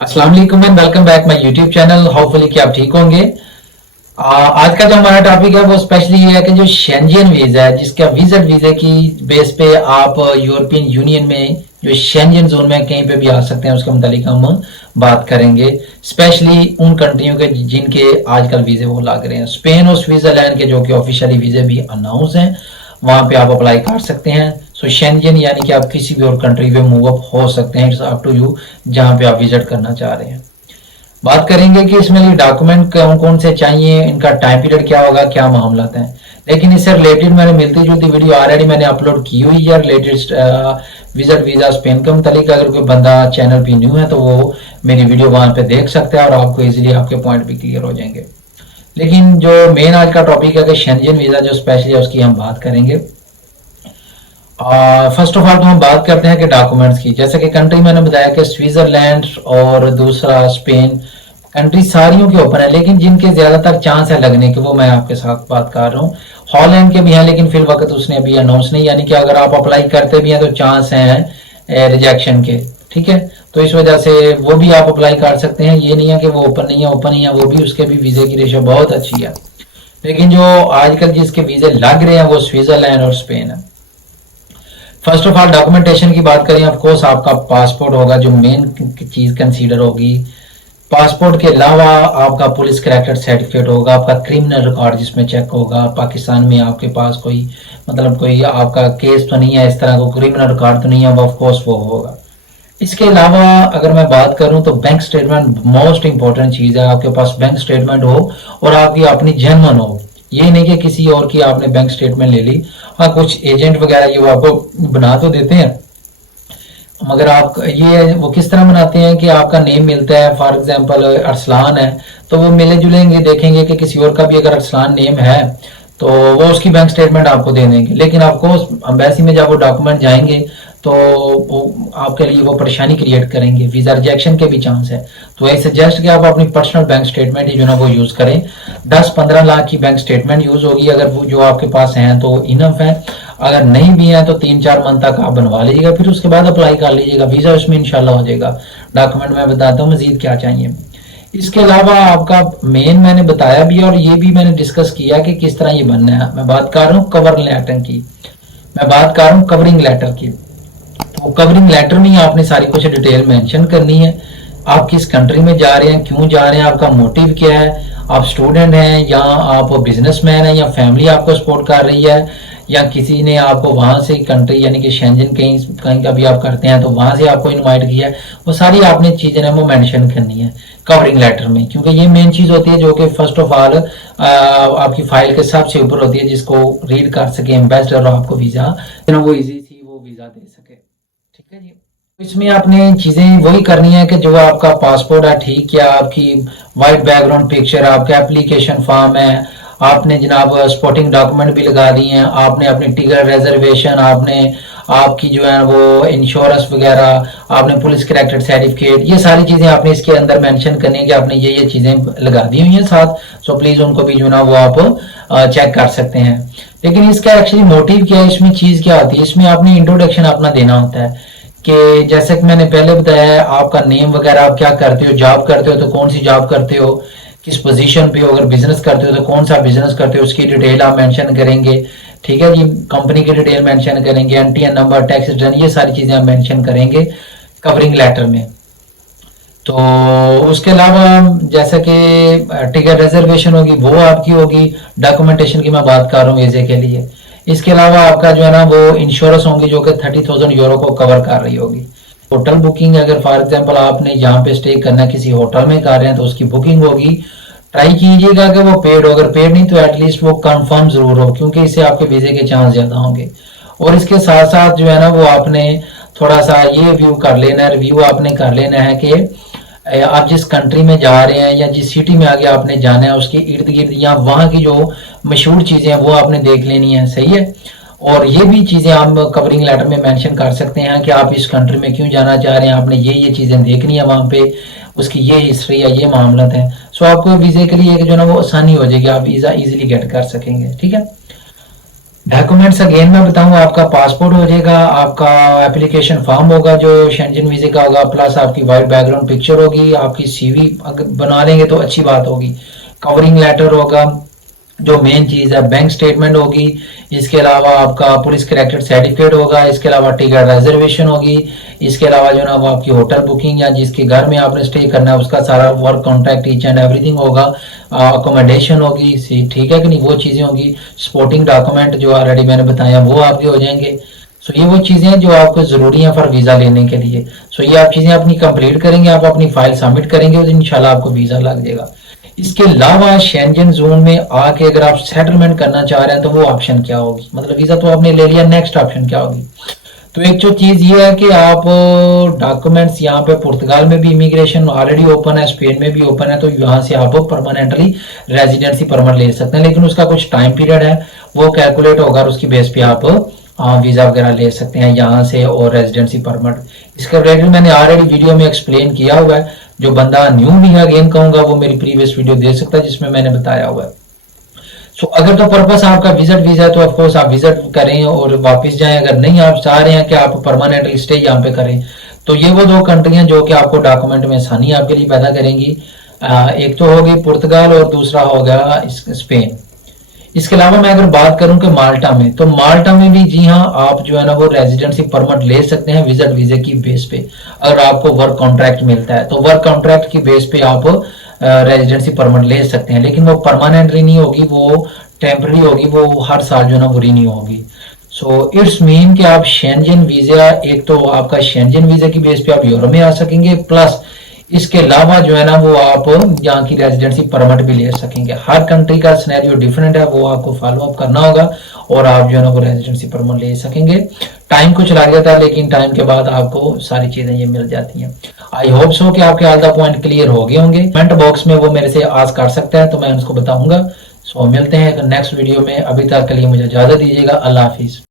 अस्सलाम वालेकुम and welcome back my YouTube channel. Hopefully कि आप ठीक होंगे। आज का जो हमारा टॉपिक है वो स्पेशली ये है कि जो शेंजन वीजा है, जिसका विजिट वीजा की बेस पे आप यूरोपियन यूनियन में जो शेंजन जोन में कहीं पे भी आ सकते हैं, उसके मुतालिक हम बात करेंगे। स्पेशली उन कंट्रियों के जिनके आजकल वीजे वो लग रहे हैं। स्पेन और स्विट्जरलैंड के जो कि ऑफिशियली वीजे भी अनाउंस हैं, वहां पे आप अप्लाई कर सकते हैं। सो शेंजन यानी कि आप किसी भी और कंट्री पे मूव अप हो सकते हैं। इट्स अप टू यू जहां पे आप विजिट करना चाह रहे हैं। बात करेंगे कि इसमें लिए डॉक्यूमेंट कौन कौन से चाहिए, इनका टाइम पीरियड क्या होगा, क्या मामला है। लेकिन इससे रिलेटेड मैंने मिलती जुलती वीडियो ऑलरेडी मैंने अपलोड की हुई है रिलेटेड विजिट वीजा स्पेन के मुतालिक। अगर कोई बंदा चैनल पे न्यू है तो वो मेरी वीडियो वहां पे देख सकता है और आपको इजीली आपके पॉइंट भी क्लियर हो जाएंगे। लेकिन जो मेन आज का टॉपिक है कि शेंजन वीजा जो स्पेशली है उसकी हम बात करेंगे। फर्स्ट ऑफ ऑल तो हम बात करते हैं कि डॉक्यूमेंट्स की। जैसे कि कंट्री मैंने बताया कि स्विट्जरलैंड और दूसरा स्पेन, कंट्री सारियों के ओपन है, लेकिन जिनके ज्यादातर चांस है लगने के वो मैं आपके साथ बात कर रहा हूँ। हॉलैंड के भी हैं, लेकिन फिर वक्त उसने अभी अनाउंस नहीं, यानी कि अगर आप अप्लाई करते भी हैं तो चांस हैं रिजेक्शन के। ठीक है, तो इस वजह से वो भी आप अप्लाई कर सकते हैं। ये नहीं है कि वो ओपन नहीं है, ओपन ही है वो भी, उसके भी वीजे की रेशो बहुत अच्छी है। लेकिन जो आजकल जिसके वीजे लग रहे हैं वो स्विट्जरलैंड और स्पेन है। फर्स्ट ऑफ ऑल डॉक्यूमेंटेशन की बात करें, ऑफ कोर्स आपका पासपोर्ट होगा जो मेन चीज कंसीडर होगी। पासपोर्ट के अलावा आपका पुलिस करेक्टर सर्टिफिकेट होगा, आपका क्रिमिनल रिकॉर्ड जिसमें चेक होगा, पाकिस्तान में आपके पास कोई मतलब कोई आपका केस तो नहीं है, इस तरह को क्रिमिनल रिकॉर्ड तो नहीं है, ऑफ कोर्स वो होगा। इसके अलावा अगर मैं बात करूं तो बैंक स्टेटमेंट मोस्ट इंपॉर्टेंट चीज है। आपके पास बैंक स्टेटमेंट हो और आपकी अपनी जेन्युइन हो, ये नहीं कि किसी और की आपने बैंक स्टेटमेंट ले ली। हाँ, कुछ एजेंट वगैरह ये वो आपको बना तो देते हैं, मगर आप ये वो किस तरह बनाते हैं कि आपका नेम मिलता है, फॉर एग्जांपल अरसलान है तो वो मिले जुलेंगे, देखेंगे कि किसी और का भी अगर अरसलान नेम है तो वो उसकी बैंक स्टेटमेंट आपको दे देंगे। लेकिन आपको एम्बेसी में जब वो डॉक्यूमेंट जाएंगे तो वो आपके लिए वो परेशानी क्रिएट करेंगे, वीजा रिजेक्शन के भी चांस है। तो आई सजेस्ट कि आप अपनी पर्सनल बैंक स्टेटमेंट ही जो ना वो यूज करें। 10-15 लाख की बैंक स्टेटमेंट यूज होगी अगर वो जो आपके पास है तो इनफ है। अगर नहीं भी है तो 3-4 मंथ तक आप बनवा लीजिएगा, फिर उसके बाद अप्लाई कर लीजिएगा, वीजा उसमें इंशाल्लाह हो जाएगा। डॉक्यूमेंट मैं बताता हूँ मजीद क्या चाहिए। इसके अलावा आपका मेन मैंने बताया भी और ये भी मैंने डिस्कस किया कि किस तरह ये बनना है। मैं बात कर रहा हूँ कवर लेटर की, मैं बात कर रहा हूँ कवरिंग लेटर की। तो कवरिंग लेटर में ही आपने सारी कुछ डिटेल मेंशन करनी है। आप किस कंट्री में जा रहे हैं, क्यों जा रहे हैं, आपका मोटिव क्या है, आप स्टूडेंट हैं या आप बिजनेसमैन हैं या फैमिली आपको सपोर्ट कर रही है या किसी ने आपको वहां से कंट्री यानी कि शेंजन कहीं कहीं का भी आप करते हैं तो वहां से आपको इनवाइट किया है। वो सारी आपने चीजें ना वो मेंशन करनी है कवरिंग लेटर में, क्योंकि ये मेन चीज होती है जो कि फर्स्ट ऑफ ऑल आपकी फाइल के सबसे ऊपर होती है, जिसको रीड कर सके एम्बेसडर और आपको वीजा वो इजी सी वो वीजा दे सके। ठीक है जी, इसमें आपने चीजें वही करनी है कि जो आपका पासपोर्ट है, ठीक है, आपकी वाइट बैकग्राउंड पिक्चर, आपका एप्लीकेशन फॉर्म है, आपने जनाब सपोर्टिंग डॉक्यूमेंट भी लगा दी हैं, आपने अपनी टिकट रिजर्वेशन, आपने आपकी जो है वो इंश्योरेंस वगैरह, आपने पुलिस करेक्टेड सर्टिफिकेट, ये सारी चीजें आपने इसके अंदर मेंशन करनी है कि आपने ये चीजें लगा दी हुई हैं साथ। सो प्लीज उनको भी जो ना वो आप चेक कर सकते हैं। लेकिन इसका एक्चुअली मोटिव क्या है, इसमें चीज क्या होती है, इसमें आपने इंट्रोडक्शन अपना देना होता है कि जैसे कि मैंने पहले बताया आपका नेम वगैरह, आप क्या करते हो, जॉब करते हो तो कौन सी जॉब करते हो, किस पोजीशन पे हो, अगर बिजनेस करते हो तो कौन सा बिजनेस करते हो, उसकी डिटेल आप मेंशन करेंगे। ठीक है जी, कंपनी की डिटेल मेंशन करेंगे, एनटीएन नंबर, टैक्स रिटर्न, ये सारी चीजें आप मेंशन करेंगे कवरिंग लेटर में। तो उसके अलावा जैसा कि टिकट रिजर्वेशन होगी वो आपकी होगी, डॉक्यूमेंटेशन की मैं बात कर रहा हूँ वीजे के लिए। इसके अलावा आपका जो है ना वो इंश्योरेंस होंगी जो कि 30,000 यूरो को कवर कर रही होगी। होटल बुकिंग, अगर फॉर एग्जांपल आपने यहाँ पे स्टे करना किसी होटल में कर रहे हैं तो उसकी बुकिंग होगी। ट्राई कीजिएगा कि वो पेड हो, अगर पेड नहीं तो एटलीस्ट वो कंफर्म जरूर हो, क्योंकि इससे आपके वीजे के चांस ज्यादा होंगे। और इसके साथ साथ जो है ना वो आपने थोड़ा सा ये व्यू कर लेना है, रिव्यू आपने कर लेना है कि आप जिस कंट्री में जा रहे हैं या जिस सिटी में आगे आपने जाना है उसके इर्द गिर्द या वहां की जो मशहूर चीजें हैं वो आपने देख लेनी है। सही है, और ये भी चीजें आप कवरिंग लेटर में मेंशन कर सकते हैं कि आप इस कंट्री में क्यों जाना चाह रहे हैं, आपने ये चीजें देखनी है वहां पे, उसकी ये हिस्ट्री है, ये मामला है। सो आपको वीजे के लिए जो ना वो आसानी हो जाएगी, आप वीजा इजीली गेट कर सकेंगे। ठीक है, डॉक्यूमेंट्स अगेन मैं बताऊं, आपका पासपोर्ट हो जाएगा, आपका एप्लीकेशन फॉर्म होगा जो शेंजन वीजे का होगा, प्लस आपकी वाइट बैकग्राउंड पिक्चर होगी, आपकी सीवी अगर बना लेंगे तो अच्छी बात होगी, कवरिंग लेटर होगा, जो मेन चीज है बैंक स्टेटमेंट होगी, इसके अलावा आपका पुलिस करेक्टेड सर्टिफिकेट होगा, इसके अलावा टिकट रिजर्वेशन होगी, इसके अलावा जो ना वो आपकी होटल बुकिंग या जिसके घर में आपने स्टे करना है उसका सारा work contract each and everything होगा, अकोमोडेशन होगी, ठीक है कि नहीं, वो चीजें होंगी, सपोर्टिंग डॉक्यूमेंट जो ऑलरेडी मैंने बताया वो आपके हो जाएंगे। सो ये वो चीजें हैं जो आपको जरूरी है फॉर वीजा लेने के लिए। सो ये आप चीजें अपनी कंप्लीट करेंगे, आप अपनी फाइल सबमिट करेंगे और इंशाल्लाह आपको वीजा लग जाएगा। इसके अलावा शेंजन जोन में आके अगर आप सेटलमेंट करना चाह रहे हैं तो वो ऑप्शन क्या होगी, मतलब वीजा तो आपने ले लिया, नेक्स्ट ऑप्शन क्या होगी। तो एक जो चीज ये है कि आप डॉक्यूमेंट्स यहाँ पे पुर्तगाल में भी इमिग्रेशन ऑलरेडी ओपन है, स्पेन में भी ओपन है, तो यहाँ से आप परमानेंटली रेजिडेंसी परमिट ले सकते हैं, लेकिन उसका कुछ टाइम पीरियड है, वो कैलकुलेट होगा और उसकी बेस पे आप वीजा वगैरह ले सकते हैं यहाँ से और रेजिडेंसी परमिट। इसका रिलेटेड मैंने ऑलरेडी वीडियो में एक्सप्लेन किया हुआ है, जो बंदा न्यू भी है अगेन कहूंगा वो मेरी प्रीवियस वीडियो देख सकता है जिसमें मैंने बताया हुआ है। सो अगर तो पर्पस आपका विजिट वीजा है तो ऑफकोर्स आप विजिट करें और वापस जाएं, अगर नहीं आप चाह रहे हैं कि आप परमानेंटली स्टे यहाँ पे करें तो ये वो दो कंट्री हैं जो कि आपको डॉक्यूमेंट में आसानी आपके लिए पैदा करेंगी। एक तो होगी पुर्तगाल और दूसरा होगा स्पेन। इसके अलावा मैं अगर बात करूं कि माल्टा में, तो माल्टा में भी जी हाँ आप जो है ना वो रेजिडेंसी परमिट ले सकते हैं विजिट वीजे की बेस पे, अगर आपको वर्क कॉन्ट्रैक्ट मिलता है तो वर्क कॉन्ट्रैक्ट की बेस पे आप रेजिडेंसी परमिट ले सकते हैं, लेकिन वो परमानेंटली नहीं होगी, वो टेम्पररी होगी, वो हर साल जो है ना वो रिन्यू होगी। सो इट्स मीन कि आप शेंजन वीजा, एक तो आपका शेंजन वीजा की बेस पे आप यूरोप में आ सकेंगे, प्लस इसके अलावा जो है ना वो आप यहाँ की रेजिडेंसी परमिट भी ले सकेंगे। हर कंट्री का सिनेरियो डिफरेंट है, वो आपको फॉलो अप करना होगा और आप जो है ना वो रेजिडेंसी परमिट ले सकेंगे। टाइम कुछ लग जाता है लेकिन टाइम के बाद आपको सारी चीजें ये मिल जाती हैं। आई होप सो कि आपके ऑल द पॉइंट क्लियर हो गए होंगे। कमेंट बॉक्स में वो मेरे से आस्क कर सकते हैं तो मैं उसको बताऊंगा। सो मिलते हैं नेक्स्ट वीडियो में, अभी तक के लिए मुझे इजाजत दीजिएगा। अल्लाह हाफिज।